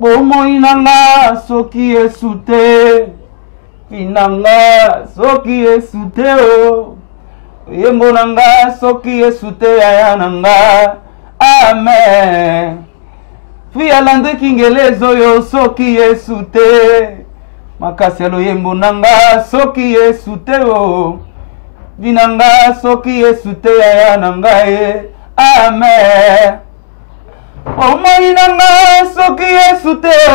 bomoi nanga soki esute finanga soki esute o yembo nanga soki esute yaya nanga amen fi alande kingelezo yo soki esute makasi alo yembo nanga soki esute o vinanga soki esute yaya nanga amen omoi nanga soki esute o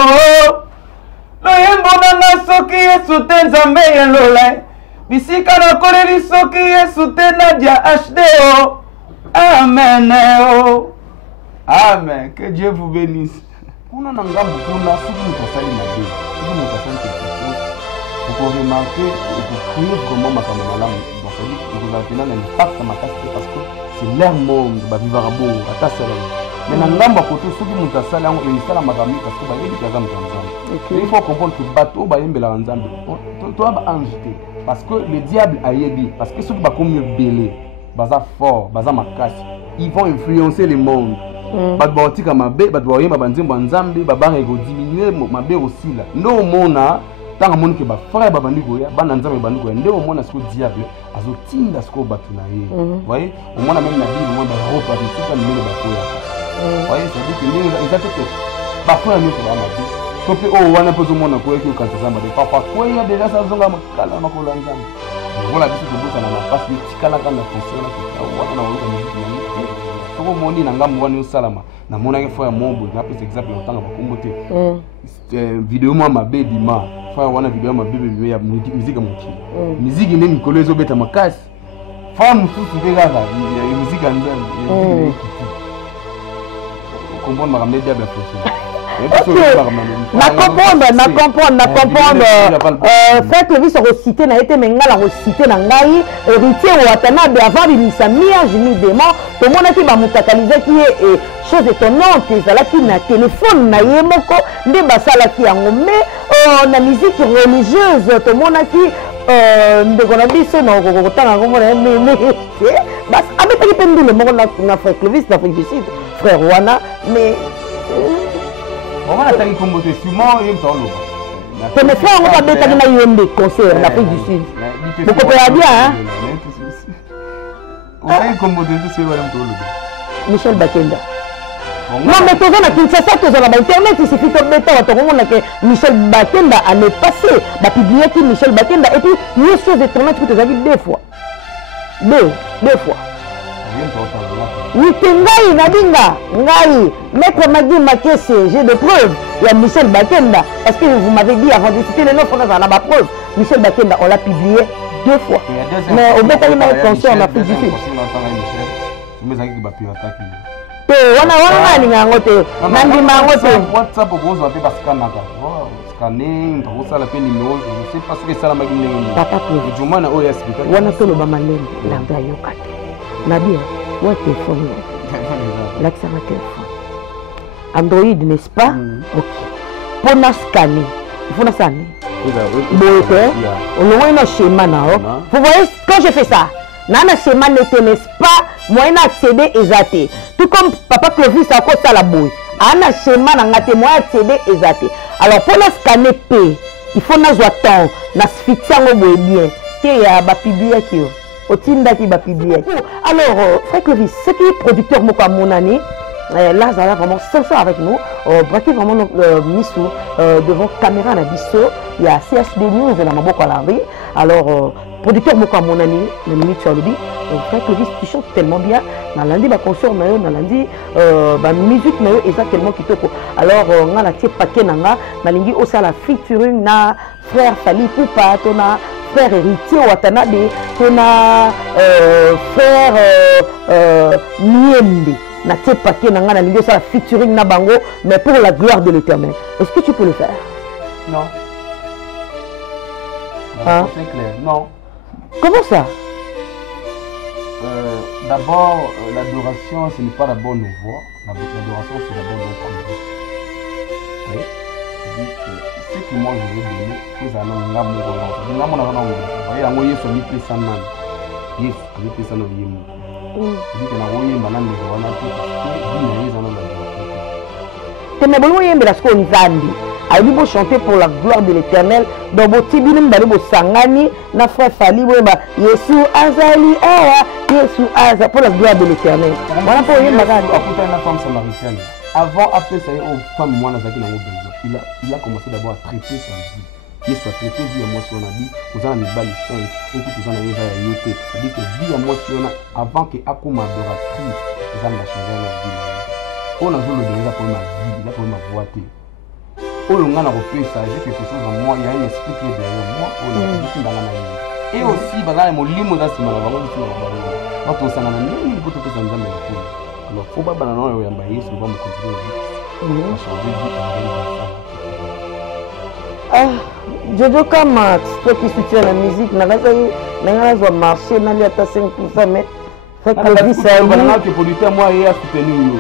loyembo nanga soki esute nzambe yelola bisika nakoleli soki esute Nadia HD o amen o amen. Que Dieu vous bénisse. On a un grand bouton là, si vous nous passez ma vie, si vous nous passez quelque chose, vous pouvez remarquer et vous crier vraiment ma caméra là, donc ça dit que vous avez un impact à ma casse parce que c'est leur monde, bah vivre à beau, à ta salle. Mais dans l'amba côté, ceux qui nous passent là, on installe à ma famille parce que bah il y a des gens qui ensemble. Il faut comprendre que bateau bah il y a ensemble. Toi bah enjeter parce que le diable a yébi parce que ceux qui bah comme belé, bah ça fort, bah ça ma casse, ils vont influencer le monde. Babatika mabe badwaye babanzimbo nzambe babanga ego diminuer mabe aussi là ndo mona tanga moni ke ba frère babandiko ya bana nzambe bandiko ya ndo mona siko diable azotinda siko batu na ye voyez au mona même na bible moi ba ropa de tout le monde ba koya voyez ça dit que les exactement ba frère nous c'est ba mabe to pe o wana pozo mona ko eki ukanta zamba de papa ko ya déjà ça zonga makala makolo nzambe voilà biso to bosa na passe tikala kana fonction na ko wana na musique Comment moni na ngambo wani usalama na mona ke fois mombo na pese exemple otanga bakombote vidéo moi ma baby ma fois wana vidéo ma baby ya musique moki musique ne mikolo ezo beta makasi femme mususu te kaka ya musique nzambe comprendre ma media bien fonctionner na comprendre fait que vice reciter na été menga la reciter na ngai héritier ou atana de avant bimisa mia jimi démon to mona ki ba mutakaliza ki est chose étonnante ezala ki na téléphone na ye moko nde basala ki yango mais na musique religieuse to mona ki ndeko na biso na kokotanga ngo na bas abetaki pendule moko na frère Clovis na frère wana mais on va attaquer comme côté sûrement il est dans l'eau. Mais frère on va mettre na yende concert en Afrique du Sud. Vous comprenez bien hein? On va comme côté c'est vraiment dans l'eau. Michel Bakenda. Non mais toi na Kinshasa toi na internet il suffit de mettre ton nom là que Michel Bakenda a le passé, ba publié qui Michel Bakenda et puis une chose étonnante que tu as vu deux fois. Deux fois. Oui, ngai nabinga ngai maître Magui Makesse, j'ai des preuves. Il y a Michel Bakenda parce que vous m'avez dit avant de citer le nom, on a la preuve. Michel Bakenda, on l'a publié deux fois. Mais au bétail m'a concert en Afrique du Sud. On a ngote nandima ngote WhatsApp bozo ape baskanaka. Scanning, ça la peine numéro, je sais pas ce que ça la magine. Papa que Jumana OS bitaka. Wana tolo ba malende langa yokate. Nadia, what téléphone? L'accès à téléphone. Android, n'est-ce pas? Ok. Pour nous scanner, il faut nous scanner. Donc, on a un schéma. Vous voyez, quand je fais ça, nana schéma n'est-ce pas? Moi, je accéder exacté. Tout comme papa Clovis a côté ça la bouille. Ana schéma n'a ngate moi accéder exacté. Alors pour nous scanner P, il faut nous attendre, nous fixer au bien. Tiens, il y a ba publier qui Otinda qui va publier. Alors, frère Clovis, ce qui est producteur Moka Monani, là, ça va vraiment sincère avec nous. Braquer vraiment mis devant caméra na biso. Il y a CSD News dans ma boîte à la rue. Alors, producteur Moka Monani, le minute sur le dit, frère Clovis, tu chantes tellement bien. Dans lundi, ma concert, dans lundi, ma musique, exactement qui te. Alors, on a la tienne paquet nanga, na lingi osa la featuring na frère Fali Poupa, tona. Frère héritier Watanabe, on a frère Niembe, na tepake nanga na lingo ça featuring na bango, mais pour la gloire de l'Éternel. Est-ce que tu peux le faire? Non. Hein? C'est clair, non. Comment ça? D'abord, l'adoration, ce n'est pas d'abord nos voix. L'adoration, c'est d'abord notre vie. Oui. Ce que moi je veux donner, c'est un homme là, voyez, on y est sur les personnes. Yes, les personnes y est. C'est que la voyez, madame, les gens là, tout ce qui est bien, ils en ont la mais bon yembe la sko nzambi ali bo chanter pour la gloire de l'Éternel donc bo tibini mbali bo sangani na frère Fali boyeba Yesu azali awa Yesu aza pour la gloire de l'Éternel voilà pour yemba ka akuta na femme samaritaine avant après ça aux femmes moi nazaki na besoin il a commencé d'abord à traiter sa vie Yesu a traité vie à moi sur la vie aux ans mibali 5 ou tout aux ans yeza ya yote dit que vie à moi sur avant que akuma adoratrice ils ont changé leur vie on a vu le déjà pour ma vie il a pour ma voix oh le gars n'a pas pu ça j'ai quelque chose en moi il y a un esprit qui est derrière moi on a dit dans la vie et aussi bazala mo limo za sima la bango sur la bango wato sana na nini poto pesa nzambe na kule alors faut pas bana no yamba Yesu va me continuer à changer vie Jojo Kama, toi qui soutiens la musique, n'a pas marché, n'a pas 5% mais fait que la vie c'est un que producteur moi il a soutenu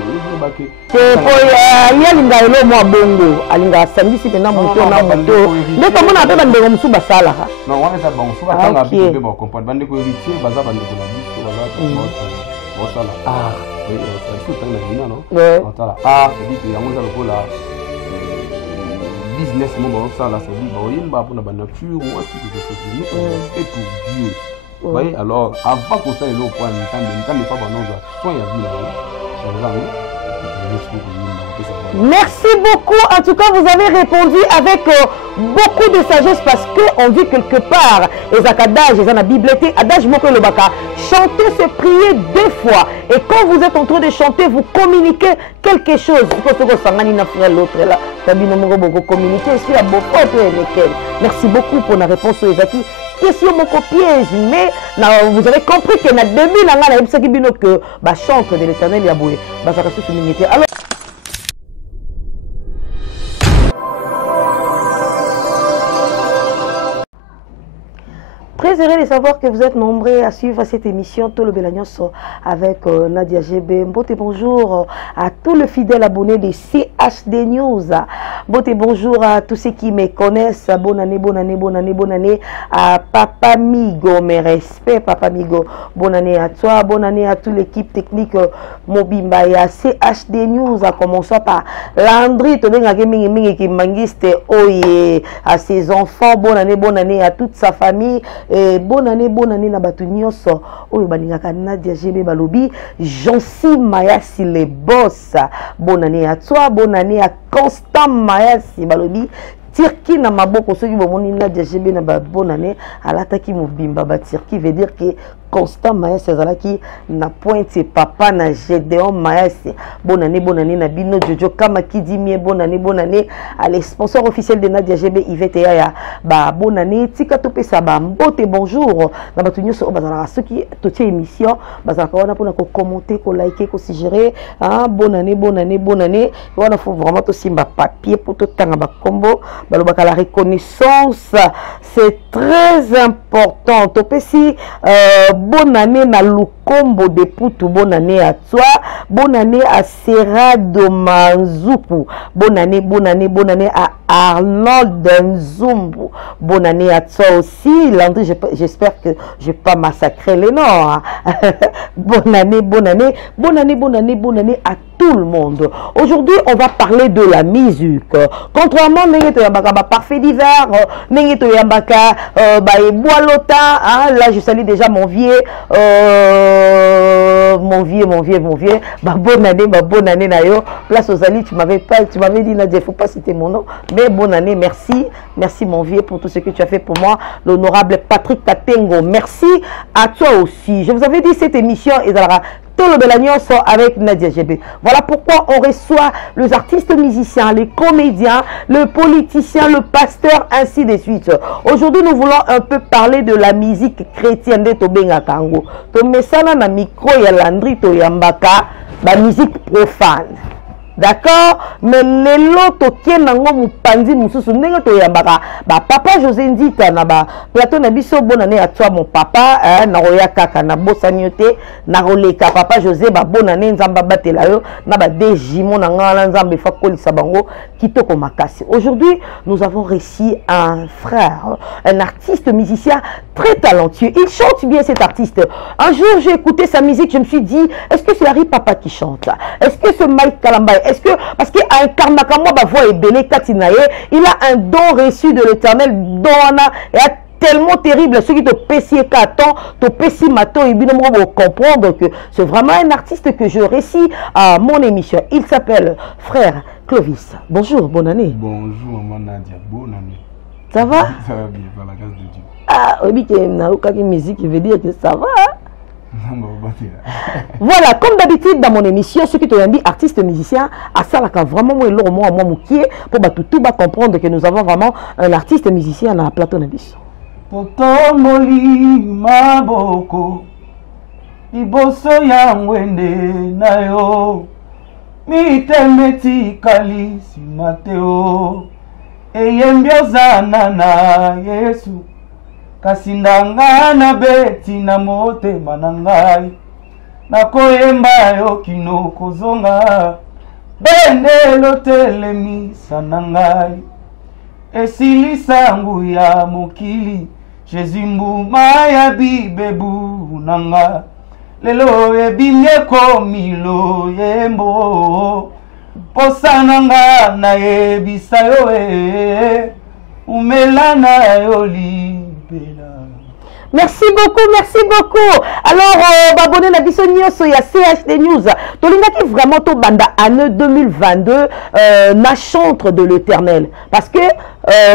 il y a l'ingalo moi bongo alinga samedi si na moto na moto mais comment on appelle bande musu basala non on est bon so batanga bi ba comprendre bande ko héritier baza bande ko na biso baza basala ah oui ça tout est là non voilà ah c'est dit que yango za lokola business mo ba ça là c'est dit ba yimba pour na ba nature moi c'est quelque chose c'est pour Dieu. Oui, alors avant que ça ait le point, il n'y a pas de soin à vie. Merci beaucoup. En tout cas, vous avez répondu avec beaucoup de sagesse parce qu'on dit quelque part, les adage, les la bibliothèque, adage moko le baka, chanter, c'est prier 2 fois. Et quand vous êtes en train de chanter, vous communiquez quelque chose. Merci beaucoup pour la réponse aux acquis. Question beaucoup piège, mais vous avez compris que na début là il y a que chante de l'Éternel yaboué alors très heureux de savoir que vous êtes nombreux à suivre cette émission Tolo Belagnos avec Nadia GB. Bonjour à tous les fidèles abonnés de CHD News. Bonjour à tous ceux qui me connaissent. Bonne année, bonne année, bonne année, bonne année à Papa Migo. Mes respects, Papa Migo. Bonne année à toi, bonne année à toute l'équipe technique Mobimba et à CHD News. À commencer par Landry, qui mangiste à ses enfants. Bonne année à toute sa famille. Bonne année na batu nyonso oyo balingaka Nadia GB balobi Jansi Mayasi les boss. Bonne année à toi, bonne année à Constant Mayasi balobi Tirki na maboko soki bomoni Nadia GB na bonne année alataki mobimba ba Tirki veut dire que Constant Mayasi azalaki na pointe papa na Gédéon Mayasi. Bonne année na bino Jojo Kama qui dit mieux bonne année à les sponsors officiels de Nadia GB Yvette Yaya ba bonne année tika topé ça ba mbote bonjour na batu nyonso o bazala ceux qui totie émission bazala wana pona ko commenter ko liker ko suggérer hein bonne année wana faut vraiment to simba papier pour to tanga ba combo balobaka la reconnaissance c'est très important topé si bonne année na Lukombo de Poutou, bonne année à toi, bonne année à Serrado Manzuku, bonne année à Arnold Nzumbu, bonne année à toi aussi, Landry, j'espère que je vais pas massacrer les noms, hein. bonne année à tout le monde. Aujourd'hui, on va parler de la musique. Contrairement à Parfait d'hiver, là je salue déjà mon vieux, bonne année Nayo. Place aux alliés, tu m'avais dit Nadia, il faut pas citer mon nom, mais bonne année, merci mon vieux pour tout ce que tu as fait pour moi, l'honorable Patrick Tatengo. Merci à toi aussi. Je vous avais dit cette émission est Tolo Belagnos avec Nadia GB. Voilà pourquoi on reçoit les artistes musiciens, les comédiens, le politicien, le pasteur, ainsi de suite. Aujourd'hui, nous voulons un peu parler de la musique chrétienne de Tobenga Kango. Tomesana na micro ya Landry to yambaka, la musique profane. D'accord, mais les lots qui n'ont mupanzi mususu ndenge to yambaka ba papa José Ndita na ba plateau na biso bonne année à toi mon papa na roya kaka na bosaniote na roleka papa José ba bonne année nzamba batela yo na ba dejimo na ngala nzamba fa kolisa bango kitoko makasi. Aujourd'hui, nous avons reçu un frère, un artiste musicien très talentueux. Il chante bien cet artiste. Un jour, j'ai écouté sa musique, je me suis dit, est-ce que c'est Harry Papa qui chante? Est-ce que c'est Mike Kalambay? est-ce que parce qu'il a incarné ma voix et belé katinaye, il a un don reçu de l'Éternel, don et a tellement terrible, ceux qui te pèsent carton, te pèsent matin, et bien comprendre que c'est vraiment un artiste que je récite à mon émission. Il s'appelle Frère Clovis. Bonjour, bonne année. Bonjour, maman Nadia, bonne année. Ça va? Ça va bien, par la grâce de Dieu. Ah, oui, il y a une musique qui veut dire que ça va. Voilà, comme d'habitude dans mon émission, ceux qui te dit artistes musiciens, à ça là quand vraiment moi tout va comprendre que nous avons vraiment un artiste musicien dans la plateau d'Abyss. Toto moli maboko iboso ya ngwende nayo mitemeti kalisi Mateo eyembiozana na Yesu kasindanga na beti na motema na ngai nakoyemba yo kino kozonga bendelo telemisa na ngai esilisa ngu ya mokili Jésus mbuma ya bibebu nanga lelo ebimye komilo yembo posa nanga na yebisa yo umelana yo libela. Merci beaucoup, merci beaucoup. Alors, abonnez la biso nyonso ya CHD News. Tolingaki vraiment to banda année 2022 na chantre de l'Éternel. Parce que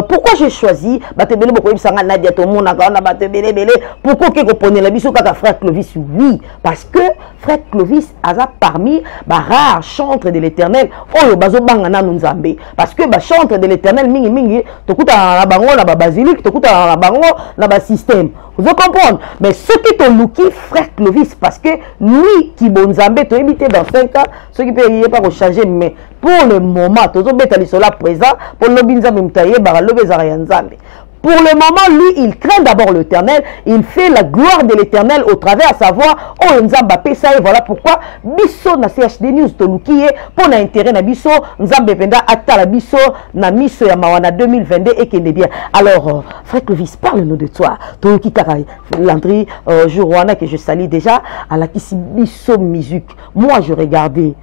pourquoi j'ai choisi Batebele beaucoup bisanga Nadia to mona kana Batebele bele pourquoi que pone la biso kaka frère Clovis? Oui, parce que frère Clovis a parmi ba rare chantre de l'Éternel oyo bazo banga na nzambe. Parce que ba chantre de l'Éternel mingi mingi tokuta na bango na ba basilique, tokuta na bango na ba système. Vous comprenez? Mais ce qui te louki frère Clovis, parce que lui qui bon Nzambe to éviter dans 5 ans, ce qui peut y pas changer, mais pour le moment, tout le là présent, pour le Nzambe mtaye baralobe zarian Nzambe. Pour le moment, lui, il craint d'abord l'Éternel, il fait la gloire de l'Éternel au travers, à savoir, oh Nzamba ça et voilà pourquoi, biso na CHD News tolukiye, pour l'intérêt na biso, Nzambe penda ata la biso, na miso ya mawana 2022 et qu'il est bien. Alors, frère Clovis, parle-nous de toi. Toluki Karay, Landry, Jourouana que je salue déjà, à la kisi biso musique. Moi, je regardais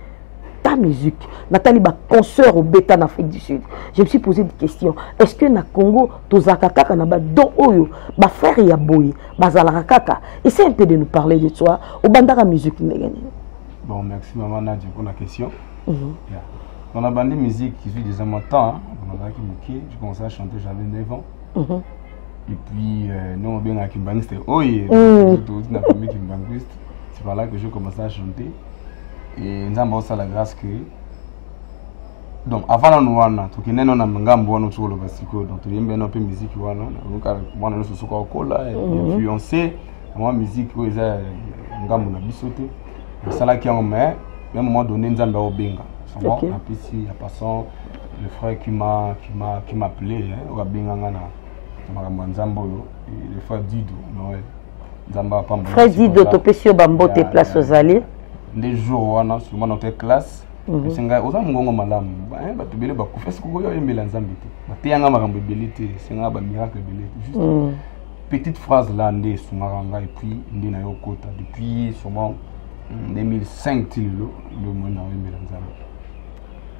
ta musique. Nathalie, consoeur au Beta en Afrique du Sud. Je me suis posé une question. Est-ce que na Congo, tozakaka na ba don oyo, ba frère ya boy, bazalaka kaka. Essaye un peu de nous parler de toi. Au bandara musique. Bon, merci maman Nadia pour la question. Dans la bande de musique qui suit déjà mon temps, j'ai commencé à chanter, j'avais 9 ans. Et puis, nous, on bien à Kimbangiste. C'est par là que j'ai commencé à chanter. Et nous avons la grâce que. Donc, avant nous, nous avons ngambo wana tsolo basiko donc tuyembe na pe musique wana donc mwana no susuka okola influencé moi musique ko eza ngambo na bisote sala ki mais à un moment donné nzamba obenga bon apesi ya passant le frère qui m'a appelé o benga ngana makambo nzambo yo le frère Dido Noël nzamba pa frère Dido to pesio bambote place aux allées des jours wana sur notre classe senga oza ngongo malamu bato bele bakufa est-ce que yo yembela nzambe te bateyanga makambo ebele te senga ba miracle ebele te juste petite phrase là nde sungaranga et puis nde na yo kota depuis sûrement 2005 til le monde na yembela nzambe.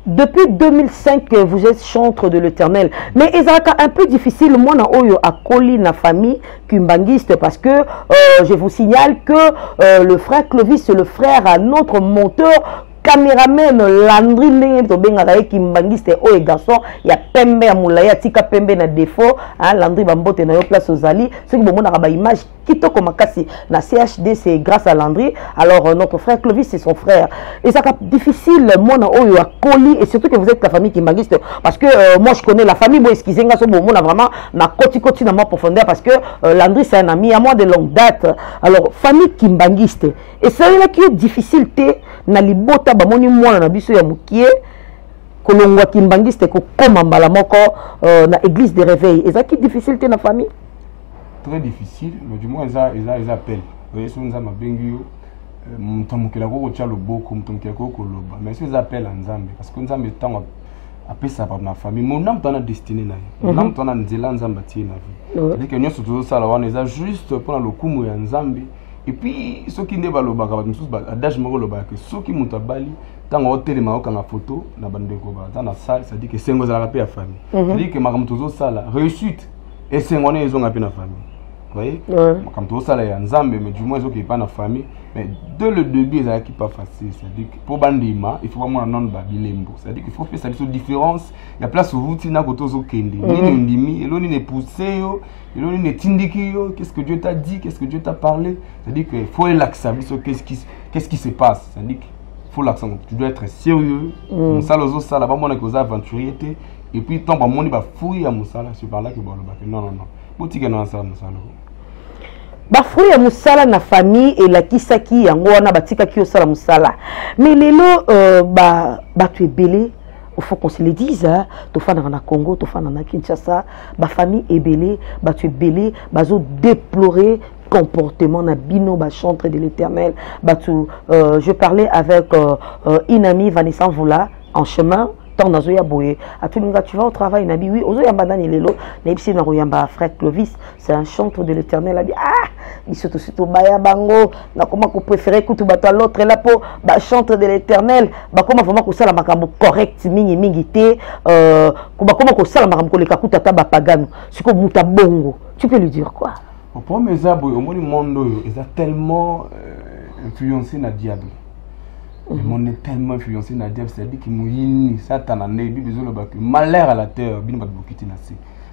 Depuis 2005 que vous êtes chantre de l'Éternel, mais c'est un peu difficile moi na oyo a coli na famille kumbangiste parce que je vous signale que le frère Clovis c'est le frère à notre monteur caméraman Landry ndenge to benga ka kimbangiste o garçon ya pembe ya mulaya tika pembe na défaut hein Landry bambote na yo place aux ali ce qui bomona ba image kitoko makasi na CHD c'est grâce à Landry. Alors notre frère Clovis c'est son frère et ça difficile mona oyo a coli et surtout que vous êtes la famille kimbangiste parce que moi je connais la famille bo excusenga so bomona vraiment na koti na moi profondeur parce que Landry c'est un ami à moi de longue date. Alors famille kimbangiste et c'est là qui est difficile na libota bamoni mwana na biso ya mukie kolongwa kimbangiste ko koma mbala moko na église de réveil ezaki difficile te na famille très difficile mais du moins ils appellent oui so nzamba bengi yo mutamukela ko cha loboko mutamukela ko koloba mais ils appellent nzambe parce que nzambe tango apesa pa na famille mon âme tana destiné na ye mon âme tana nzela nzamba tie na vie c'est que nyoso to sala wana eza juste pour le kumu ya nzambe Et puis ceux qui ne veulent pas adage moko loba que ceux qui mutabali tant hôtel maoka na photo na bandeko ba dans la salle, ça dit que c'est ngozala pe ya famille. Ça dit que makam tozo sala réussite et c'est ngone ils ont appelé na famille. Vous voyez? Makam tozo sala ya nzambe mais du moins ils ont qui pas na famille. Mais dès le début, ils n'ont pas facile. C'est-à-dire que pour Bandima, il faut vraiment un nom de Babilembo. C'est-à-dire qu'il faut faire cette différence. Il y a place où vous êtes là, vous êtes Kendi. Il y a poussé, il y a tindiki. Qu'est-ce que Dieu t'a dit? Qu'est-ce que Dieu t'a parlé? C'est-à-dire qu'il faut l'accent. Qu'est-ce qui se passe? C'est-à-dire qu'il faut l'accent. Tu dois être sérieux. Moussala, ça là-bas, on a causé aventurier. Et puis, tant que mon va fouiller à Moussala, c'est par là que bon, non, non, non. Pour que non, ça, Moussala. Bafouille ya musala na famille et la kisaki yango wana batika ki osala musala mais lelo tu es belé il faut qu'on se le dise to fana na Congo to fana na Kinshasa ba famille est belé tu es belé bazo déplorer comportement na bino ba chantre de l'Éternel je parlais avec une amie Vanessa Voula en chemin tant dans Zoya Boye à tout le monde tu vas au travail nabi oui Ozoya Mbadani lelo naibisi na Royamba frère Clovis c'est un chantre de l'Éternel a dit ah il se tout baya bango na comment qu'on préférait que bato l'autre là pour ba chantre de l'Éternel ba comment vraiment que ça la makambo correct mingi mingi té comment que ça la makambo le kakuta ta ba pagano c'est comme muta bongo tu peux lui dire quoi au premier zabo au monde ils a tellement influencé na diable. Le monde est tellement influencé dans le diable, c'est-à-dire qu'il mouille, Satan en est, malheur à la terre,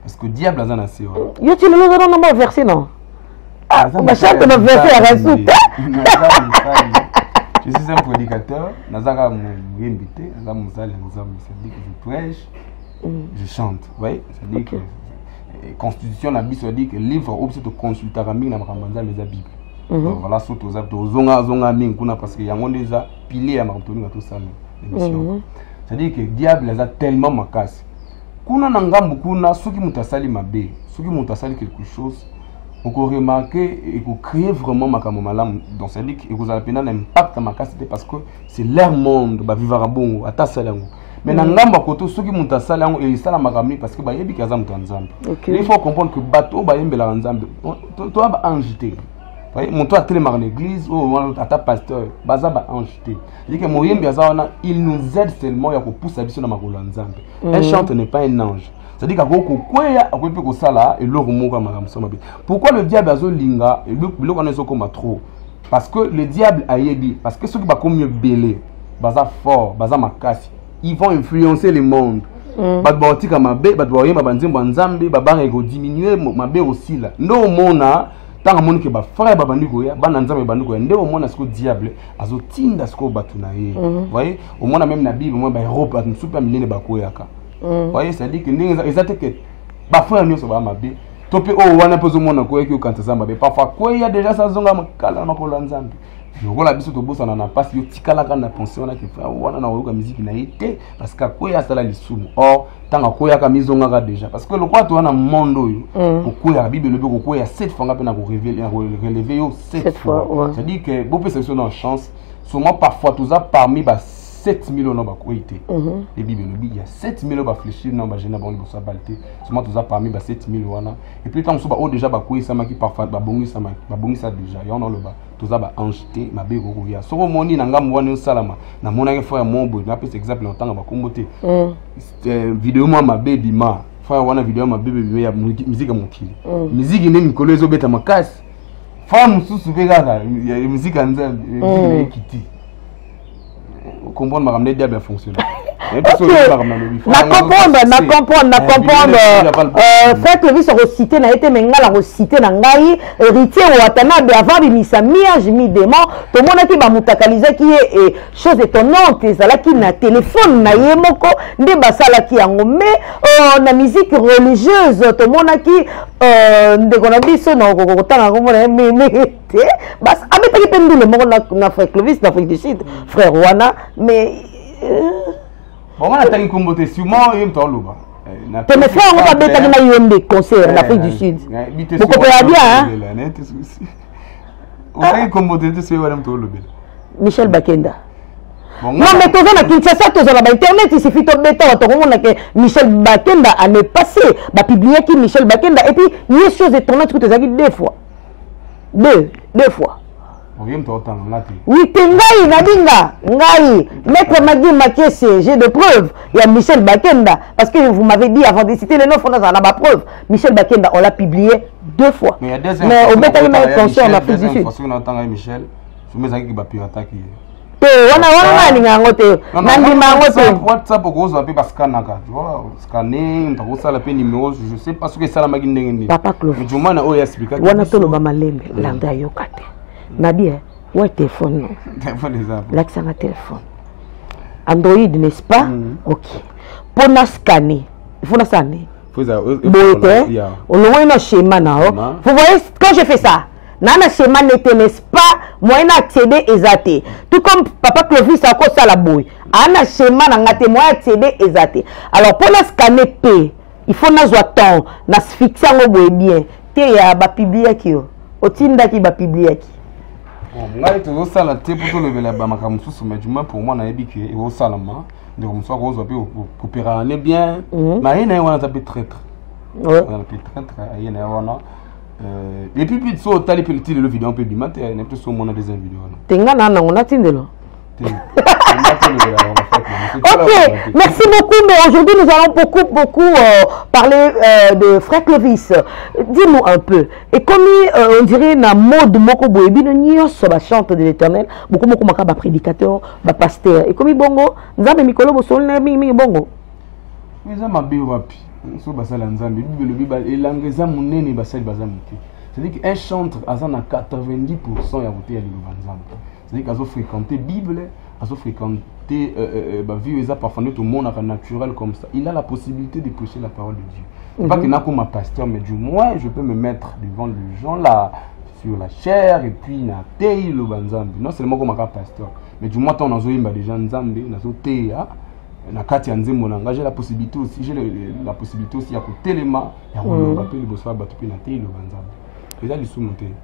parce que le diable a un assez. Yo tu le donnes dans mon verset non? Ah, ma chante dans le verset à résoudre. Je suis un prédicateur, Nazara m'a invité, c'est-à-dire que je prêche, je chante, vous voyez, c'est-à-dire que constitution la Bible, c'est-à-dire que livre objet de consulter à mine dans la Bible. Voilà, surtout aux zonga ming parce que y a un déjà pilé à Martoni à tout ça l'émission. C'est-à-dire que le diable a tellement ma casse. Kuna nangambu kuna ceux qui mutasali mabe, ceux qui mutasali quelque chose, on peut remarquer et qu'on crée vraiment ma malam dans c'est-à-dire que vous avez un impact à ma casse parce que c'est leur monde ba vivre à bon à ta salango. Mais nangamba koto ceux qui mutasali et ça la magamni parce que ba yebi kaza mutanzambe. Il faut comprendre que bateau ba yembela nzambe. Toi ba anjité. Mon toit télé dans l'église ou à ta pasteur, bazaba anjeté. C'est-à-dire que Moyembe Azana, il nous aide seulement à pousser la vie dans ma Nzambe. Un chanteur n'est pas un ange. C'est-à-dire que sala et pourquoi le diable a linga et le connaît comme trop? Parce que le diable a yébi, parce que ceux qui sont mieux belé, baza fort, baza makasi, ils vont influencer le monde. Badbaotika mabe, badwaoyema banzembo nzambe, babanga ego diminuer mabe aussi là. No mona tant que mon que ba frère ba bandiko ya ba nzambe bandiko ya ndeko mona siko diable azotinda siko batuna ye. Voyez, au moins même na Bible moi ba Europe ba super minene ba koyaka. Voyez, ça dit que ndenge ezate que ba frère nyoso ba mabe tope o wana pozo mona koyaki okanta zamba be parfois koya déjà ça zonga makala makolo nzambe. Lokola biso to bosa na pasi yo tikala kana pension na ke fa wana na oyoka musique na été parce que koya sala lisumu or tanga koya ka mizonga ka déjà parce que le quoi to wana mondo yo koya Bible le ko koya 7 fois ngapena ko relever yo 7 fois c'est dire que beaucoup de personnes en chance sûrement parfois tout ça parmi ba 7000 on ba koité et Bible il y a 7000 ba fléchir non ba jena bon bo sa balté sûrement tout ça parmi ba 7000 wana et puis tant so ba o déjà ba koyi sama ki parfois ba bongi sama ba bongi ça déjà y on le ba tout ça ba anjeté ma be ko ya so moni na ngam woni salama na mona ke frère mombo na pese exemple longtemps ba komboté vidéo moi ma be bima frère wana vidéo ma be bima ya musique mokili musique ne mikolo ezo beta makasi femme sous vega ya musique anza musique ekiti comprendre ma ramener diable fonctionne. Na comprendre. Fait que vie se reciter na été menga la reciter na ngai héritier ou atana be avant bimisa miage mi démon to mona ki ba mutakaliza ki e chose étonnante ezala ki na téléphone na ye moko nde basala ki yango mais na musique religieuse to mona ki ndeko na biso na kokotanga ko mona te bas abetaki pendule moko na frère Clovis na Afrique du Sud frère Wana mais bon on a tangi kombote sûrement yem to loba te me frère on va betaki na yembe concert en Afrique du Sud beaucoup peut bien hein on tangi kombote te se wana to loba Michel Bakenda. Non mais tout ça na Kinshasa tout ça na internet il suffit de bêta to komona que Michel Bakenda a ne passé ba publier qui Michel Bakenda et puis une chose étonnante que tu as dit deux fois Oui, Tengai, Nadinga, Ngai, Maître Magui Makiese, j'ai de preuves. Il y a Michel Bakenda, parce que vous m'avez dit avant de citer les noms, on a ma preuve. Michel Bakenda, on l'a publié 2 fois. Mais au Bétail, on a conscience en Afrique du Sud. Michel, je me suis dit que WhatsApp scanning, je sais pas ce que ça la Papa Claude. Nadia, où est téléphone? L'accent à téléphone. Android, n'est-ce pas? Ok. Pour nous scanner, il faut nous scanner. Vous voyez, quand je fais ça, Nana schéma n'est pas moyen d'accéder exaté. Tout comme Papa Clovis a quoi ça la bouille. Ana schéma n'a pas moyen d'accéder exaté. Alors pour nous scanner P, il faut nous avoir temps, nous fixer en boue bien. Té ya ba publier qui yo. Otinda qui ba publier qui. Bon, tout ça la té pour lever la bama comme sous mais du moins pour moi na ebi que e au salama. Donc on soit qu'on soit pour péraner bien. Mais il y a un tapé traître. Ouais. On a tapé traître, il y a un et puis puis so tali petit le vidéo un peu du matin n'est plus sur mon deuxième vidéo. Tenga na on a tindelo. Ok, merci beaucoup, mais aujourd'hui nous allons beaucoup parler de Frère Clovis. Dis-nous un peu, et comme on dirait na mode moko boyebi no nyonso ba chante de l'Éternel, beaucoup maka ba prédicateur, ba pasteur. Et comme bongo, nzambe mikolo bo solna mi bongo. Mais ça m'a bien wapi. So basala nzambe, le Bible elangeza munene basali bazamuki. C'est-à-dire qu'un chantre a 90% ya voté ya nzambe. C'est-à-dire qu'ils ont fréquenté la Bible, ils ont fréquenté la vie, ils ont parfois tout le monde naturel comme ça. Il a la possibilité de prêcher la parole de Dieu. Pas que je suis un pasteur, mais du moins je peux me mettre devant les gens là, sur la chair, et puis na tei le banzambi. Non seulement comme un pasteur, mais du moins on a des gens nzambi, on a tei na kati nzembo nanga, j'ai la possibilité aussi, à côté les mains, et on va appeler le boss batu pe na tei le banzambi.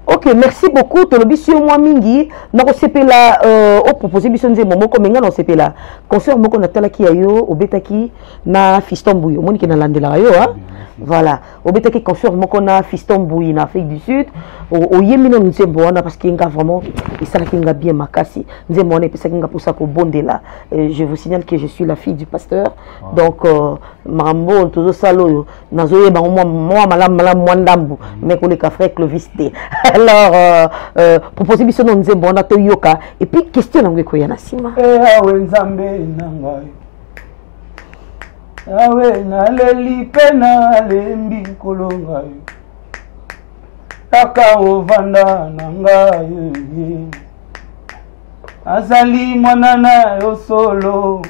Ok, merci beaucoup. Tolobi sur moi mingi. Nako sepela au proposer biso nzembo moko menga no sepela. Concert moko na tala ki ayo obetaki na Fiston Bouy. Omoni ki na landela yo hein. Voilà. Obetaki concert moko na Fiston Bouy na Afrique du Sud. O yemino nzembo wana parce que nga vraiment et ça la kinga bien makasi. Nzembo wana pesa kinga posa ko bondela. Je vous signale que je suis la fille du pasteur. Donc mambo tozo salo nazoye ba moi malam mwandambu mais ko le frère Clovis. Alors proposer biso no nzembo wana to yoka et puis question nango ko yana sima. Awe nzambe nangai. Awe na leli pena lembi kolongai. Taka ovanda nangai. Azali mwanana yo solo.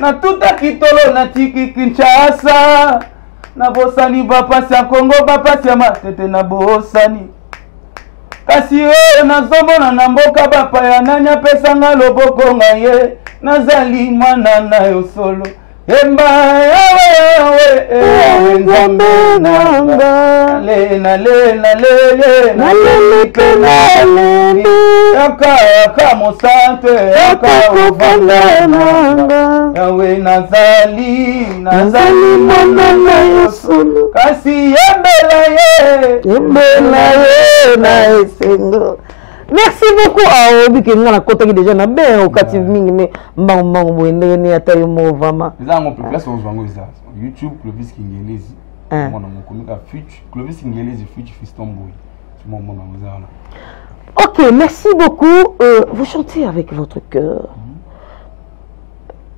Na tuta kitolo na tiki Kinshasa. Na bosani bapasi ya Kongo bapasi ya matete na bosani. Kasi nazomona na mboka bapaya nanya pesa nga loboko ngaye. Nazali mwana na yo solo. Emba yawe nzambe nanga. Lena Yaka mosante yaka ufanda nanga. Yawe nazali mwana na yo solo. Kasi yembela ye na esengo. Merci beaucoup à Obi qui n'a côté déjà na bien au quartier mingi mais mbang boende ni atayo mo vama. Là on peut place on vango ça. YouTube Clovis Kingelezi. Mon nom komika Future Clovis Kingelezi Future Fiston Bouy. C'est mon nom là. OK, merci beaucoup. Vous chantez avec votre cœur.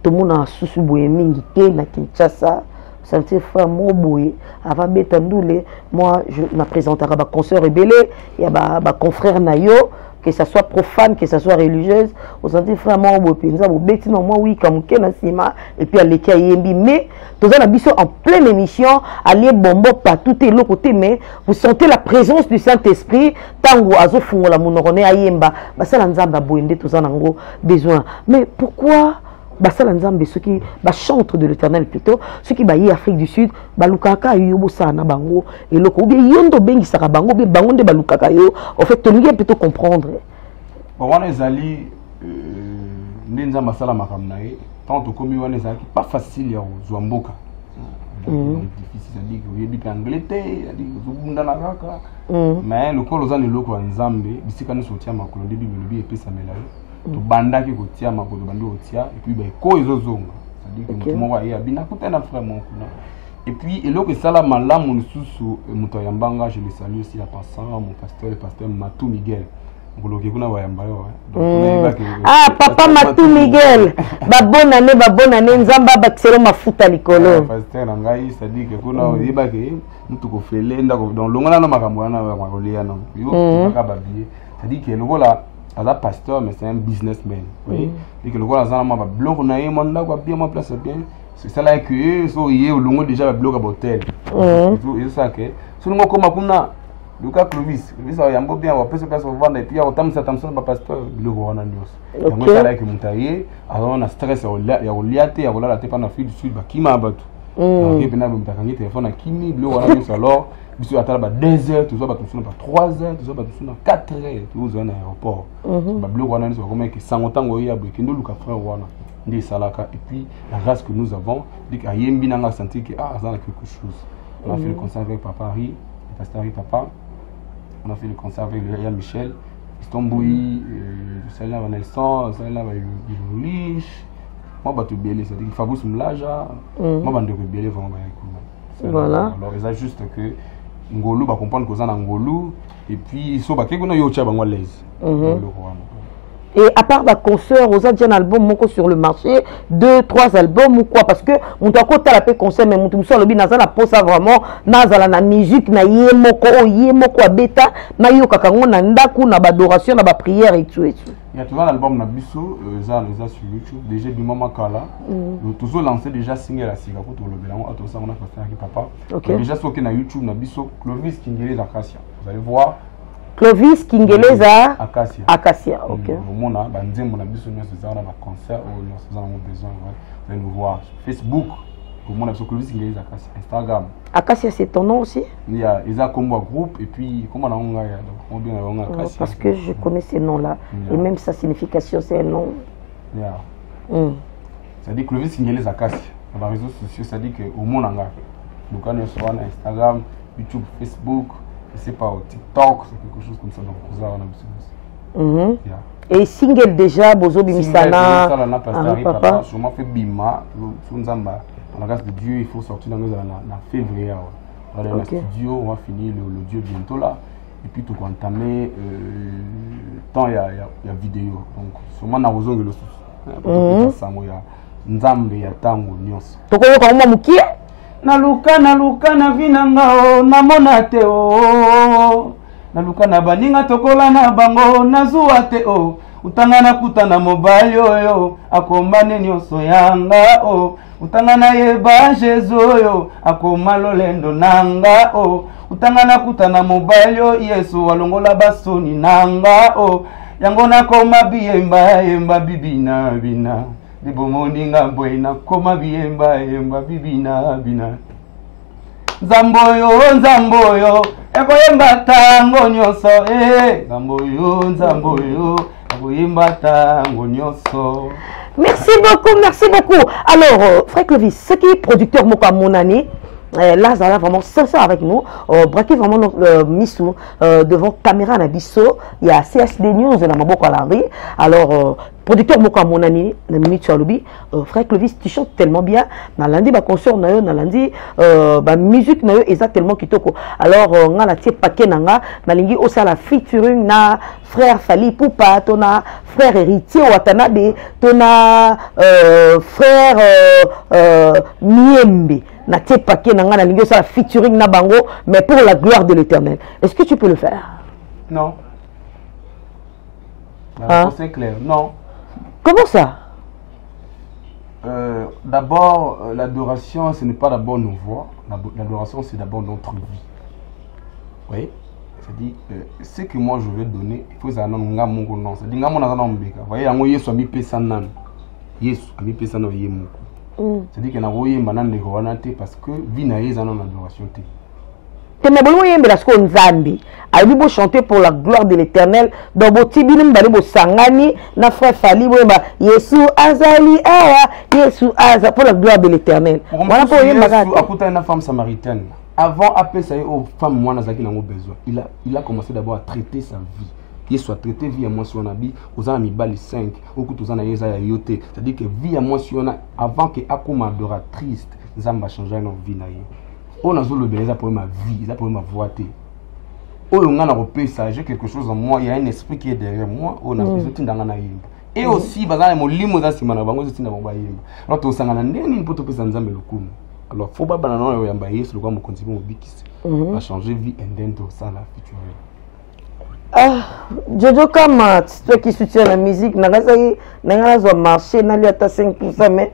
Tout le monde a sous boye mingi te na Kinshasa. Santé frère Moboye avant Betandoule, moi je me présenterai à concert rebelle, il y a ba confrère nayo que ça soit profane que ça soit religieuse, au santé frère Moboye nous avons bêti non moi oui comme na sima et puis aller kia yembi mais tous en biso en pleine émission aller bombo partout et l'autre côté mais vous sentez la présence du Saint-Esprit tango azo fungola monorone ayemba basala nzamba boende tous en ngo besoin mais pourquoi basala nzambe ceux qui chantent de l'Éternel plutôt ceux qui bayi Afrique du Sud balukaka yo bosana bango et loko bien yondo bengi saka bango bien bango nde balukaka yo en fait tolingi plutôt comprendre bon wana ezali nde nzamba sala makamna ye tant to komi wana ezali pas facile ya zwa mboka donc difficile, c'est-à-dire que vous avez anglais, c'est-à-dire que vous avez un mais le corps, vous avez le corps en Zambie, ici quand nous sortions ma colonie, le et puis ça me l'a tout banda qui tient ma colonie et puis ben quoi ils ont c'est-à-dire que tout le monde va y aller, et puis et là que ça là malam mon sous Mutoyambanga, je le salue aussi à passant mon pasteur, le pasteur Matou Miguel. Ah, papa Matou Miguel, bonne année, Nzamba Baxelo Mafuta Likolo. Pasteur Nangai, c'est-à-dire que kuna yeba ke mutu ko fele ndako dans longana na makambo na ba kolia na yo ka babie. C'est-à-dire que le voilà ala pasteur mais c'est un businessman. Oui. Et que le voilà za ma ba blog na ye manda ko bien ma place bien. C'est ça là que so yé au longo déjà ba blog à hôtel. Et ça que so ngo koma kuna Lucas Clovis, il y a un bien, on peut se faire vendre et puis on t'a mis ça comme ça, pasteur, le roi en news. Et moi, ça là que mon taillé, alors on a stress, il y a liaté, il y a la tête en Afrique du Sud, qui m'a battu. Donc, il y a un téléphone à Kimi, le roi en news alors, il y a 2 heures, tout ça, tout ça, 3 heures, tout ça, tout ça, 4 heures, tout ça, un aéroport. Le roi en news, on a que 100 ans, il y a nous, Lucas frère roi. Et puis, la grâce que nous avons, dit qu'à Yembi, on a senti que, ah, ça a quelque chose. On a fait le concert avec Papa Harry, le pasteur Harry Papa. On a fait le concert avec le Réal Michel, Istanbul, celle-là va Nelson, celle-là va Lich. Moi, je suis belé, c'est-à-dire Fabrice Mlaja. Moi, je suis belé vraiment. Voilà. Alors, c'est juste que Ngolo va comprendre que c'est Ngolo. Et puis, il faut que nous ayons l'aise. Et à part ma concert, vous avez un album sur le marché, 2, 3 albums ou quoi? Parce que on doit côté la concert, mais on sur le bin naza na posa vraiment naza la musique na yemoko bêta na yo kakango na ndaku na adoration na ba prière et tout et tout. Il y a toujours l'album na biso ça sur YouTube déjà du moment kala. Nous toujours lancé déjà single à Singapore pour le bilan à tout ça on a fait avec papa. Déjà sur na YouTube na biso Clovis Kingeleza Acacia. Vous allez voir Clovis Kingeleza Acacia. OK. Mon a bandé mon abiso nous ça on a concert ou nous avons besoin de nous voir Facebook. Mon abiso Clovis Kingeleza Acacia, Instagram. Acacia c'est ton nom aussi? Il y a Isa Combo groupe et puis comment on a donc on bien on a Acacia. Parce que je connais ces noms là et même sa signification c'est un nom. Ça dit Clovis Kingeleza Acacia. Dans les réseaux sociaux ça dit que au monde en a. Donc on est sur Instagram, YouTube, Facebook. C'est pas au TikTok, c'est quelque chose comme ça. Donc, on a besoin. Et single déjà, Bozo Bimisana, papa. Je m'en fais Bima, Sunzamba. À la grâce de Dieu, il faut sortir dans février. Dans le studio, on va finir l'audio bientôt là. Et puis, tout entamer, tant il y a vidéo. Donc, sûrement, dans Bozo, il y a Nzambe, il y a Tango, Nyos. Tu connais comment Moukié? Naluka na vinanga o namona te o naluka na baninga tokola na bango nazuwa te o utangana kutana mobali oyo akombane nyonso yanga o utangana yeba Jesu oyo akoma lolendo nanga o utangana kutana mobali oyo Yesu walongola basoni nanga o yango nakoma biyemba bibina bina Dibomoninga boina koma biemba bibina bina Nzamboyo ekoyemba tango nyoso Nzamboyo ekoyemba tango nyoso. Merci beaucoup. Alors frère Clovis, ce qui est producteur Moka Monani là, ça va vraiment sincère avec nous. Braquer vraiment notre missou devant caméra Nabiso. Il y a CSD News dans Maboko Alandri. Alors, producteur Moka Monani, la minute sur le frère Clovis, tu chantes tellement bien. Nalandi, ba concert nayo, nalandi, ba musique nayo, exactement kitoko. Alors, on a la tie paquet nanga, nalingi osa la featuring na frère Fali Poupa, tona frère héritier Watanabe, tona frère Miembe. Na tie paquet nanga nalingi osa la featuring na bango, mais pour la gloire de l'Éternel. Est-ce que tu peux le faire? Non. C'est clair, non. Comment ça? D'abord, l'adoration, ce n'est pas d'abord nos voix. L'adoration, c'est d'abord notre vie. Oui. C'est-à-dire, ce que moi je vais donner, il faut que ça soit un nom. C'est-à-dire, vous voyez, Yesu a mis Pesanan. Yesu a mis Pesanan. C'est-à-dire que vous avez parce que vie n'a pas d'adoration. Temebolo yembe la sko nzambi. Aïbi bo chanter pour la gloire de l'Éternel. Donc bo tibinim bali bo sangani na frère Fali bo yemba Yesu azali awa Yesu aza pour la gloire de l'Éternel. Voilà pour yemba ka. Akuta une femme samaritaine. Avant appeler ça aux femmes moi nazaki nango besoin. Il a commencé d'abord à traiter sa vie. Il soit traité vie à moi sur un habit aux amis bali 5 au coup aux amis ya yote. C'est-à-dire que vie à moi sur avant que akuma adoratrice nzamba changer notre vie na ye. On a le beleza pour ma vie, ça pour ma voix. Oh, on a repéré ça, j'ai quelque chose en moi, il y a un esprit qui est derrière moi, on a besoin d'un anaïm. Et aussi, bazar mon limo za simana bango je tinda bomba yimba. Alors to sangana ndeni poto pesa nzambe lokumu. Alors faut pas banana yo yamba yesu lokwa mo continuer mo bikisi. Va changer vie and then to ça la future. Ah, Jojo Kama, toi qui soutiens la musique, n'a pas marché, n'a pas 5%, mais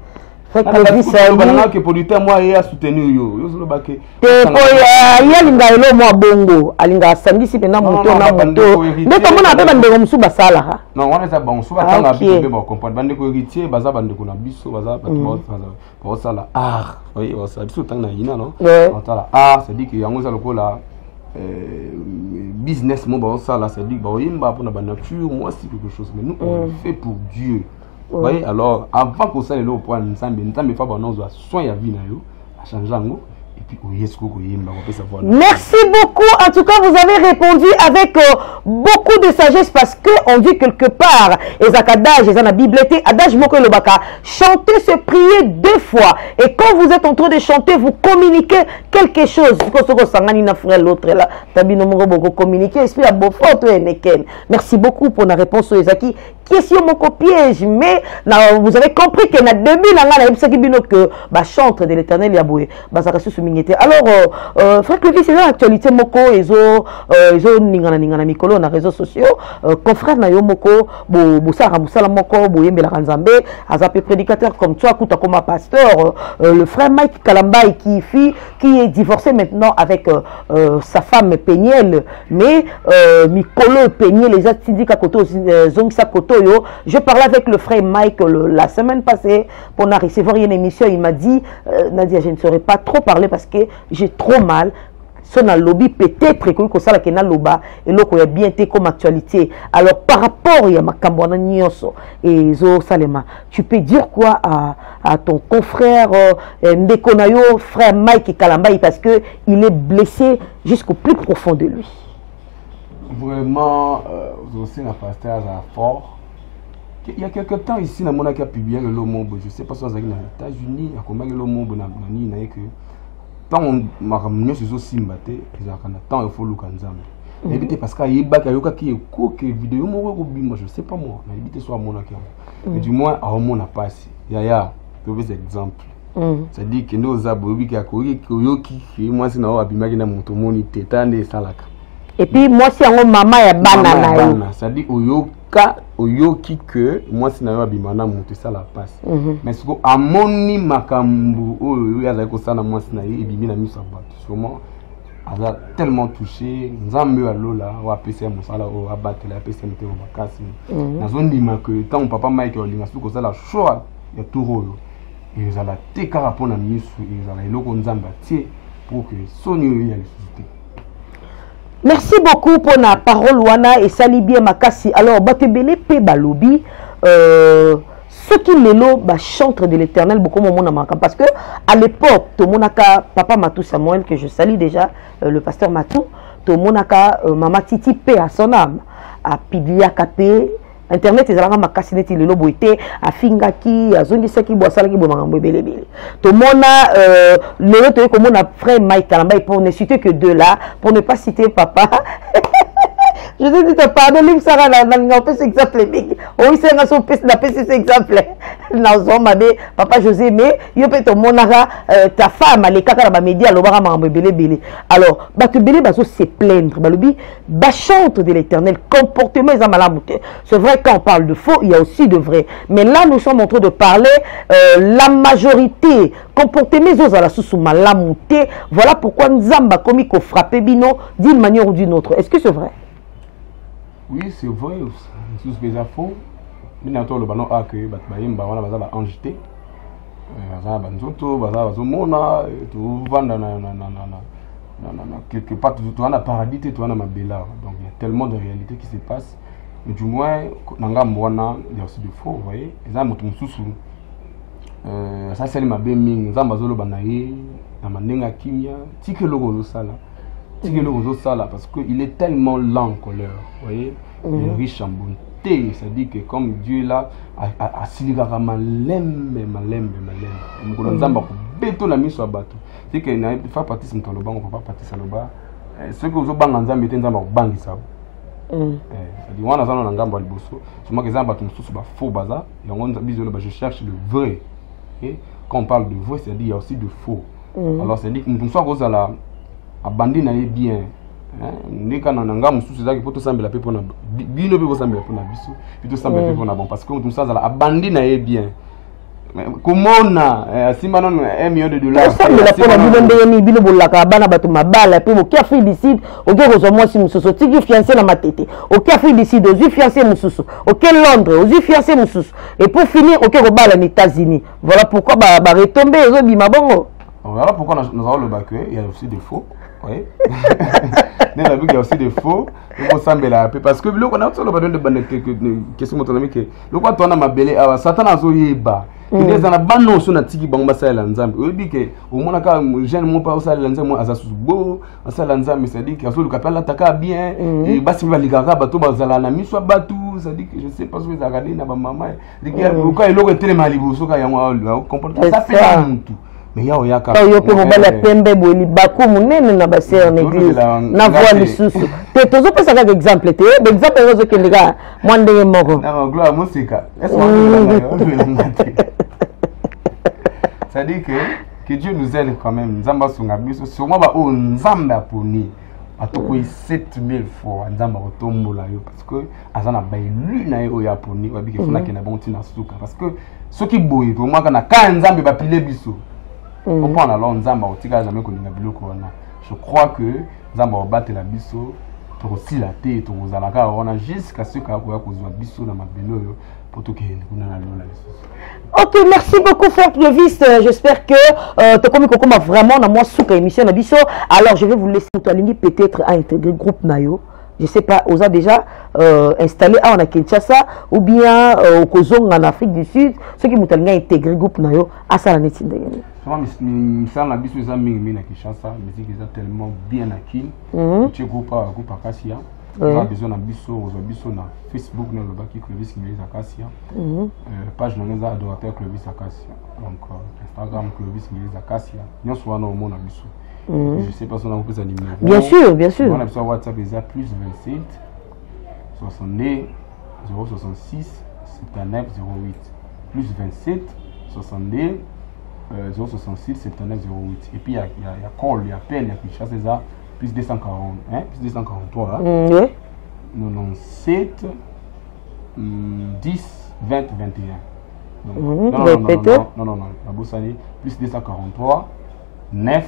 que producteur moi il a soutenu yo zo ba ke te ko ya linga elo mo bongo alinga sangisi pena moto na moto ndeko mona pe bande ko musuba sala ha non on est bon suba tanga bi be ba comprendre bande ko héritier baza bande ko na biso baza ba sala ah oui on ça biso tanga ina no on sala ah c'est dit que yango za lokola business mo ba sala c'est dit ba yimba pour na ba nature moi c'est quelque chose mais nous on le fait pour Dieu. Vous voyez, alors, avant que ça, le point, nous avons soin de la vie, à changer. Et puis, merci beaucoup. En tout cas, vous avez répondu avec beaucoup de sagesse parce que on dit quelque part, et zakadage, et la Bible, adage moko le baka, chanter, se prier 2 fois. Et quand vous êtes en train de chanter, vous communiquez quelque chose. L'autre là, merci beaucoup pour la réponse aux Ezaki. Question mon piège, mais vous avez compris que na début que chantre de l'Éternel yaboué, alors frère Clévis, c'est l'actualité moko ezo ningana mikolo na réseaux sociaux confrère na yo moko bo sara musala moko bo yembela kanzambe azape prédicateur comme toi kuta comme pasteur le frère Mike Kalambai qui est divorcé maintenant avec sa femme Peniel, mais mikolo Peniel les atidika koto zongisa koto yo. Je parlais avec le frère Mike la semaine passée pour recevoir une émission. Il m'a dit Nadia, je ne saurais pas trop parler parce que j'ai trop mal. Son lobby peut-être que ça la loba et là il y a bien été comme actualité. Alors par rapport à ma cambona nyoso et zo salema, tu peux dire quoi à ton confrère Ndekonayo, frère Mike Kalambai, parce que il est blessé jusqu'au plus profond de lui. Vraiment, vous aussi un pasteur fort. Il y a quelques temps ici, dans mon a publié le lomo, je ne sais pas si vous avez aux États-Unis, à comment le lomo que tant on m'a ramené sur Simbaté, ils ont tant il faut le kanzam. Éviter parce qu'il y a des gens qui écoutent que vidéo moi je sais pas moi, mais éviter soit mon accord. Mais du moins à mon a passé. Yaya, je vais exemple. C'est-à-dire que nos abobi qui a couru qui moi c'est na abimaki na moto moni tétane salaka. Et puis moi c'est un maman ya banana. C'est-à-dire oyoki que moi c'est na abimana moto ça la passe. Mais ce que amoni makambu oyo ya za ko sana moi c'est na ebimi na miso ba. Sûrement a tellement touché nzambe alola wa pesa musala o abatela pesa mte o bakasi. Nazo ndima que tant papa Mike olinga suko ça la choix ya touro. Ils ont la técara pour la miso, ils ont la loko nzamba tie pour que son y ait ressuscité. Merci beaucoup pour la parole wana et sali bien makasi. Alors batebele pe balobi ceux qui lelo ba chantre de l'Éternel beaucoup moment manka parce que à l'époque to monaka papa Matou Samuel que je salue déjà le pasteur Matou to monaka mama Titi pe à son âme a Piblia Kapé Internet ezalaka makasi neti lelo boite afingaki azongisaki boasalaki bo makambo ebelebele tomona lelo toye komona frère Mike Kalambai pour ne citer que 2 là pour ne pas citer papa. Je te dis, pardon, livre Sarah, on peut s'exemple. Oui, c'est un peu exemple. Papa José, mais il peut te monara ta femme, les caca dans les médias, alors, se plaindre. Chante de l'Éternel, comportement c'est vrai, quand on parle de faux, il y a aussi de vrai. Mais là, nous sommes en train de parler la majorité. Comportement sous malamouté. Voilà pourquoi Nzamba commis qu'on frappe Bino d'une manière ou d'une autre. Est-ce que c'est vrai? Oui, c'est vrai. C'est des infos. Il y a le ballon A que Batbayim, on va non. Quelque part, tu as un paradis, tu as un mabela. Donc il y a tellement de réalités qui se passent. Mais du moins, il y a aussi des faux, vous voyez. Ça, c'est le mabeming. Ça, mazolo banaye, na mandenga kimia. Tike logo sala. Tike logo sala parce qu'il est tellement lent en colère, vous voyez. Il est riche en bonté. C'est-à-dire que comme Dieu là, a siligara malembe. Mukolo nzamba ko beto na miso abato. C'est que na fa partie son taloba, on peut pas partie saloba. Ce que vous banga nzamba te nzamba ko bangisa. C'est-à-dire on a ça dans ngambo liboso. Seulement que nzamba to mususu ba faux baza, yango bizolo ba je cherche le vrai. Et quand on parle de vrai, c'est-à-dire il y a aussi de faux. Alors c'est-à-dire que nous soit cause à la abandi na bien. Ndeka na nga mususu zaki poto sambela pe pona bino pe sambela pona biso pito sambela pe pona bon parce que mutu sala abandi na ye bien komona simba non $1 million sambela pona bino ndeni bino bolaka bana bato mabala pe bo kia fi décide OK ko moi si mususu tiki fiancé na matete OK fi décide ozu fiancé mususu OK Londres ozu fiancé mususu et pour finir OK ko bala aux États-Unis. Voilà pourquoi ba retomber ozo bima bongo. Voilà pourquoi nous avons le bac il y a aussi des faux. Oui. Il y a aussi des faux. Parce que le qu'on a de question mon ami que le quoi toi na mabele awa Satan azoyeba. Il est dans la bonne notion na tiki bango basala nzambe. On dit que au moins ka jeune mon pas osala nzambe mo azasubo, osala nzambe c'est dit que azo le kapela taka bien et basi ba ligaka bato bazala na miswa batu, c'est dit que je sais pas ce que ça regarder na ba maman. Dit que quand il est tellement maliboso ka yango comprendre ça fait tout. Mais yao yaka yo pe mobala pembe boli baku munene na basser en église na voix lisusu te tozo pesa ka exemple te exemple ezo kendeka mwande moko na gloire musika ça dit que Dieu nous aide quand même nzamba sunga biso sûrement ba o nzamba poni atoko 7000 fois nzamba otombola yo parce que azana ba élu na yo ya poni wa bike funa kena bon tina suka parce que ce qui boye pour moi kana ka nzambe ba pile biso. Je crois que Nzamba va battre la biso, aussi la tête, on a jusqu'à ce qu'il y ait biso dans ma belle pour tout qu'il y ait. Ok, merci beaucoup frère Clovis. J'espère que tu as commis vraiment dans moi sous émission biso. Alors je vais vous laisser peut-être à intégrer le groupe Nayo. Je ne sais pas, on a déjà installé à Kinshasa ou bien au Kozong en Afrique du Sud. Ceux qui m'ont intégré le groupe Nayo à Salaneti. Ça la biso za mingi na Kinshasa, musique est tellement bien acquis. Tu groupe Acacia. On a besoin na biso na Facebook na le baki Clovis Ngeli Acacia. Page na adorateur Clovis Acacia. Donc Instagram Clovis Ngeli Acacia. Nous soit na au na biso. Je sais pas si on a repris un numéro. Bien sûr, bien sûr. On a besoin de WhatsApp déjà plus 27 62 066 79 08 plus 27 62 066 79 08 et puis il y a call, il y a peine, il y a quelque chose ça plus 240 hein, plus 243 oui. 97 10 20 21 non la bourse année plus 243 9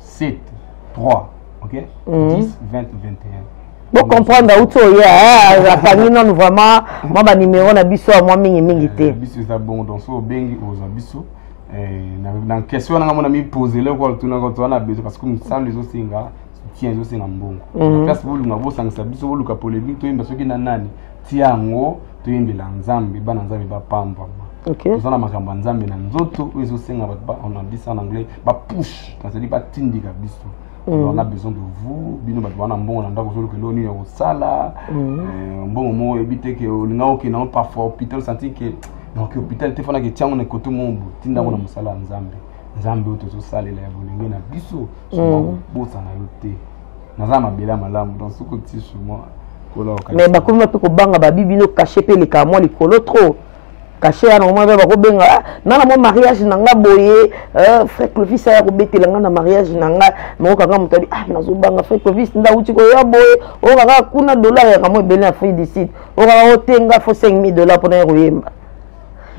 7 3 ok 10 20 21 pour comprendre où la famille non vraiment moi ba numéro na biso moi mingi té biso ça bon donc so bengi aux biso dans question na mona mi poser le quoi tout na ko to na besoin parce que ça les autres singa tient les autres singa mbongo parce que vous ngabo sangisa biso vous luka polémique to imba soki na nani tiango to imbela nzambe bana nzambe ba pamba OK ça na makambo nzambe na nzoto ezo singa ba on a dit ça en anglais ba push ça dit ba tindika biso. On a besoin de vous, bino ba wana mbongo na ndako zolo kelo ni ya sala mbongo mo ebite ke olingao ke na parfois hôpital senti que donc hôpital te fona ke tiango na koto mombu tinda na musala nzambe oto so sala la bolingi na biso so bosa na yote nazama bela malamu donc soko ti chuma kola ka mais ba komi pe ko banga ba bibino caché pe le kamwa likolo trop caché à normalement ba ko benga na mon mariage nanga boye frère Clovis a ko betela nga na mariage nanga mo kanga mutali nazo banga frère Clovis nda uti ko ya boye o kanga kuna dollar ya kamo bele Afrique du Sud o kanga otenga fo $5,000 pour na royemba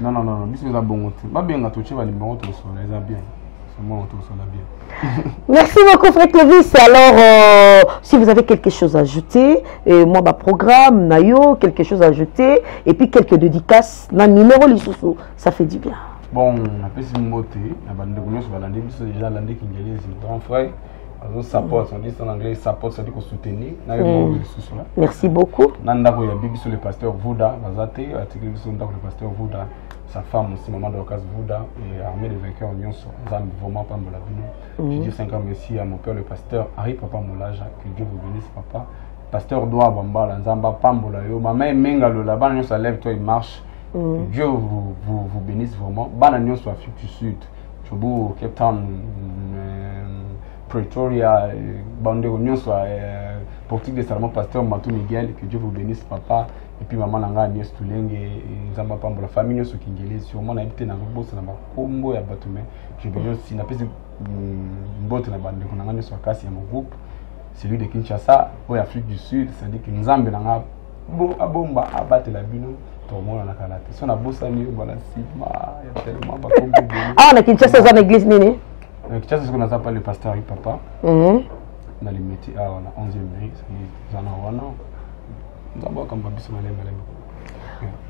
non biso za bongo te ba benga to cheba numéro to so la bien seulement to so la bien. Merci beaucoup frère Clovis. Alors si vous avez quelque chose à ajouter moi ma programme nayo quelque chose à ajouter et puis quelques dédicaces na numéro lisusu ça fait du bien. Bon, on a fait une beauté, on a bandé sur la biso déjà landé Kingeli grand frère support, on dit en anglais support, ça dit qu'on soutenir. Merci beaucoup. Nanda ko yabibi sur le pasteur Vouda, bazate, article sur le pasteur Vouda, sa femme aussi, maman de Ocas Vouda, et armée des vainqueurs Union sur Zam vraiment pas la bino. Je dis 5 ans merci à mon père le pasteur Harry Papa Moulaja, que Dieu vous bénisse papa. Pasteur Doa Bamba, Nzamba Pambola yo, maman Menga le là-bas, nous ça lève toi il marche. Dieu vous bénisse vraiment. Bananion soit Afrique du Sud, Chobo, Cape Town, Pretoria, Bande Union soit politique de Salomon Pasteur Matou Miguel, que Dieu vous bénisse papa. Et puis maman Nanga Agnès Touleng et Nzamba Pambo, la famille sur Kingélé, sûrement on a habité dans le boss, dans le combo et à Batoume. J'ai besoin si n'a pas une botte dans la bande, on a mis sur la casse, il y a mon groupe, celui de Kinshasa, ou Afrique du Sud, c'est-à-dire que Nzambe Nanga Bomba a battu la bino. Tout le monde a la calate. Si on a bossé à New, voilà, il y a tellement de combo. Ah, on a Kinshasa dans l'église Nini. Kinshasa, c'est ce qu'on appelle le pasteur et papa. Dans les métiers, on a 11e mairie, c'est un an.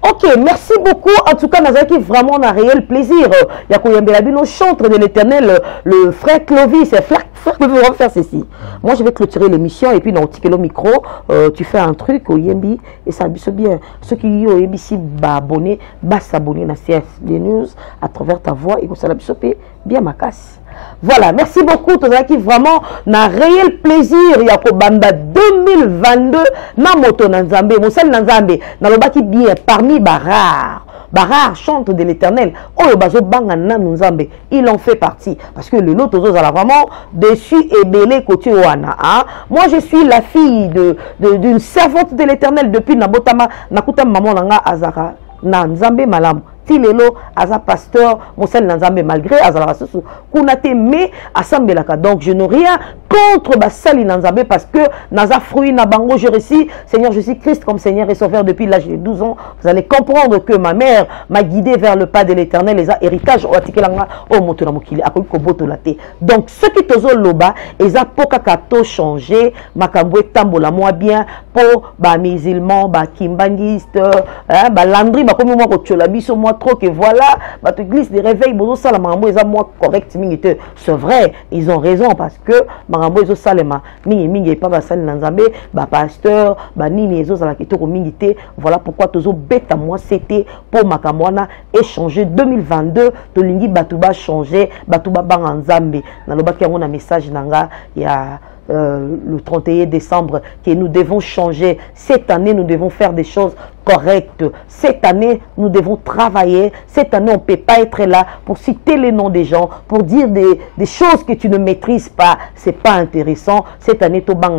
Ok, merci beaucoup. En tout cas, Nazaki, vraiment, on a réel plaisir. Yakouyambelabino, chantre de l'éternel, le frère Clovis. Frère Clovis, on va faire ceci. Moi, je vais clôturer l'émission et puis, dans le micro, tu fais un truc au Yembi et ça abuse bien. Ceux qui ont au Yembi, si abonner, s'abonner à CSD News à travers ta voix et que ça l'abuse bien ma casse. Voilà, merci beaucoup. Tozaki vraiment na réel plaisir. Yako banda 2022 na moto nanzambe, mosel nanzambe, na lobaki bien parmi Barar. Barar chante de l'éternel. Oh bazo banga na nzambe, il en fait partie parce que le lot tozo zala vraiment dessus et belé côté wana. Moi je suis la fille d'une servante de l'éternel depuis Nabotama nakuta maman nanga Azara na nzambe malamu. Tilelo aza pasteur mosel nanzambe malgré azala susu kunate mais asambelaka. Donc je n'ai rien contre basali nanzambe parce que naza fruit na bango je récite Seigneur Jésus-Christ comme Seigneur et Sauveur depuis l'âge de 12 ans. Vous allez comprendre que ma mère m'a guidé vers le pas de l'éternel, les héritages au atikelanga au motona mokili akoki kobotolate. Donc ce qui tozo loba eza poka kato changer makambo tambola moi bien pour ba musulman ba kimbangiste ba landry ba komi moi ko tchola biso moi trop que voilà, bah tu glisses des réveils, bon ça la maman ils ont moins correct c'est vrai, ils ont raison parce que maman ils ont salema mingi pas bah sali nanzambe bah pasteur bah nini ils ont la kito mingité. Voilà pourquoi tozo bête à moi c'était pour makamwana échanger 2022 to lingi batuba changer batuba banganzambe na lobaki on a message nanga il y a le 31 décembre que nous devons changer. Cette année, nous devons faire des choses correctes. Cette année, nous devons travailler. Cette année, on ne peut pas être là pour citer les noms des gens, pour dire des choses que tu ne maîtrises pas. Ce n'est pas intéressant. Cette année, tu vas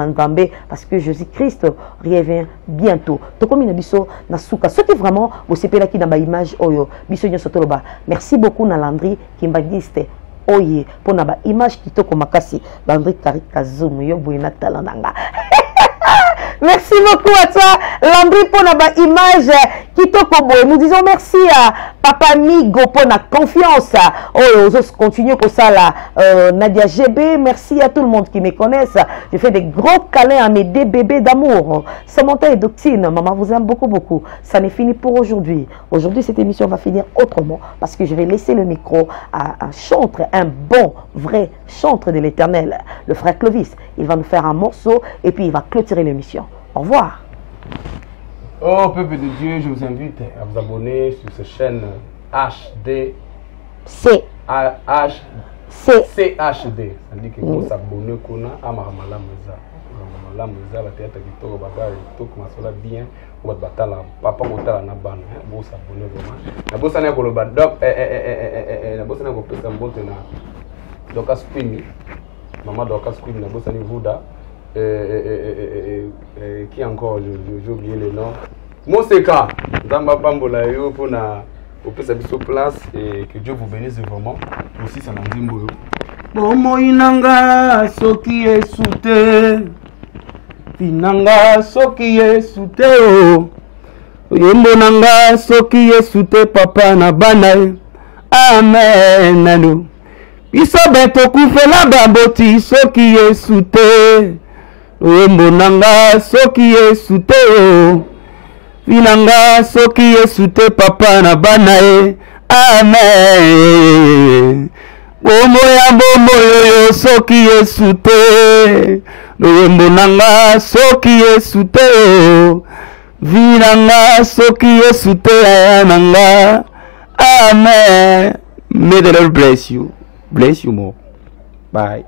parce que Jésus-Christ revient bientôt. Ce qui vraiment, vous savez là qui dans l'image, merci beaucoup, Nalandri, qui m'a dit oye pour na ba image kitoko makasi Landry Karikazoum yo boyena talananga. Merci beaucoup à toi Landry pour na ba image kitoko boy. Nous disons merci à Papa Migo pour la confiance. Oh, je continue pour ça là. Nadia GB, merci à tout le monde qui me connaissent. Je fais des gros câlins à mes deux bébés d'amour. Samantha et Doctine, maman vous aime beaucoup. Ça n'est fini pour aujourd'hui. Aujourd'hui, cette émission va finir autrement parce que je vais laisser le micro à un chantre, un bon, vrai chantre de l'éternel, le frère Clovis. Il va nous faire un morceau et puis il va clôturer l'émission. Au revoir. Oh, peuple de Dieu, je vous invite à vous abonner sur cette chaîne HD. CHD. C'est-à-dire que vous s'abonnez à Maramala Mouza. Maramala Mouza, la théâtre qui tourne, tout commence bien. Vous êtes batala, papa motala na ban. Vous s'abonnez vraiment. La bosse n'est pas le badop. La bosse n'est pas le badop. Donc, à Spimi, maman Dorcas Spimi, la bosse n'est pas qui encore, j'ai oublié le nom. Monseka, Zamba Pambola yo pour na au place et que Dieu vous bénisse vraiment. Aussi ça m'a dit mboyo. Bomo inanga soki esute. Inanga soki esute o. Yembo nanga soki esute papa na bana. Amen nano. Biso beto kufela baboti soki esute. Yembo nanga soki esute o. Inanga soki esute papa na bana. Amen. Bomo ya bomo yo soki Yesu te. Loyembo nanga soki Yesu te. Vinanga soki Yesu te nanga. Amen. May the Lord bless you. Bless you more. Bye.